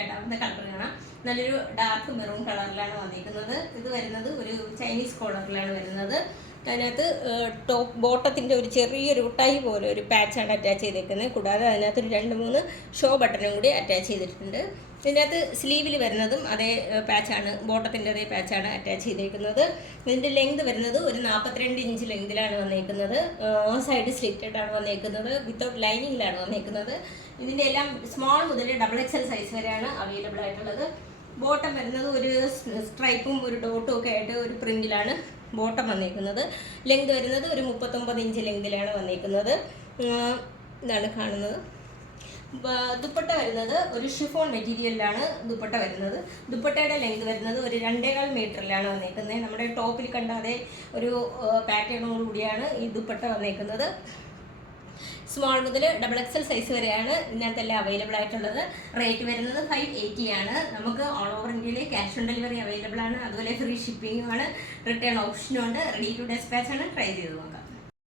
രണ്ടാമത്തെ കളർ കാണാം. നല്ലൊരു ഡാർക്ക് മെറൂൺ കളറിലാണ് വന്നിരിക്കുന്നത്. ഇത് വരുന്നത് ഒരു ചൈനീസ് കോളറിലാണ് വരുന്നത്. അതിനകത്ത് ബോട്ടത്തിൻ്റെ ഒരു ചെറിയൊരു ടൈ പോലെ ഒരു പാച്ചാണ് അറ്റാച്ച് ചെയ്തേക്കുന്നത്. കൂടാതെ അതിനകത്തൊരു 2-3 ഷോ ബട്ടണും കൂടി അറ്റാച്ച് ചെയ്തിട്ടുണ്ട്. ഇതിനകത്ത് സ്ലീവിൽ വരുന്നതും അതേ പാച്ചാണ്, ബോട്ടത്തിൻ്റെ അതേ പാച്ചാണ് അറ്റാച്ച് ചെയ്തേക്കുന്നത്. ഇതിൻ്റെ ലെങ്ത് വരുന്നത് ഒരു 42 ഇഞ്ച് ലെങ്തിലാണ് വന്നേക്കുന്നത്. സൈഡ് സ്ലിറ്റഡ് ആണ് വന്നേക്കുന്നത്. വിത്തൗട്ട് ലൈനിങ്ങിലാണ് വന്നേക്കുന്നത്. ഇതിൻ്റെ എല്ലാം സ്മോൾ മുതൽ XXL സൈസ് വരെയാണ് അവൈലബിൾ ആയിട്ടുള്ളത്. ബോട്ടം വരുന്നത് ഒരു സ്ട്രൈപ്പും ഒരു ഡോട്ടും ഒക്കെ ആയിട്ട് ഒരു പ്രിൻറ്റിലാണ് ബോട്ടം വന്നേക്കുന്നത്. ലെങ്ത് വരുന്നത് ഒരു 39 ഇഞ്ച് ലെങ്തിലാണ് വന്നേക്കുന്നത്. ഇതാണ് കാണുന്നത്. ദുപ്പട്ട വരുന്നത് ഒരു ഷിഫോൺ മെറ്റീരിയലിലാണ് ദുപ്പട്ട വരുന്നത്. ദുപ്പട്ടയുടെ ലെങ്ത് വരുന്നത് ഒരു 2.25 മീറ്ററിലാണ് വന്നേക്കുന്നത്. നമ്മുടെ ടോപ്പിൽ കണ്ടാതെ ഒരു പാറ്റേണോടുകൂടിയാണ് ഈ ദുപ്പട്ട വന്നേക്കുന്നത്. സ്മോൾ മുതൽ XXL സൈസ് വരെയാണ് ഇതിനകത്തെല്ലാം അവൈലബിൾ ആയിട്ടുള്ളത്. റേറ്റ് വരുന്നത് 580 ആണ്. നമുക്ക് ഓൾ ഓവർ ഇന്ത്യയിൽ ക്യാഷ് ഓൺ ഡെലിവറി അവൈലബിൾ ആണ്. അതുപോലെ ഫ്രീ ഷിപ്പിംഗും ആണ്. റിട്ടേൺ ഓപ്ഷനും ഉണ്ട്. റെഡി ടു ഡെസ്പാച്ച് ആണ്. ട്രൈ ചെയ്ത് നോക്കാം.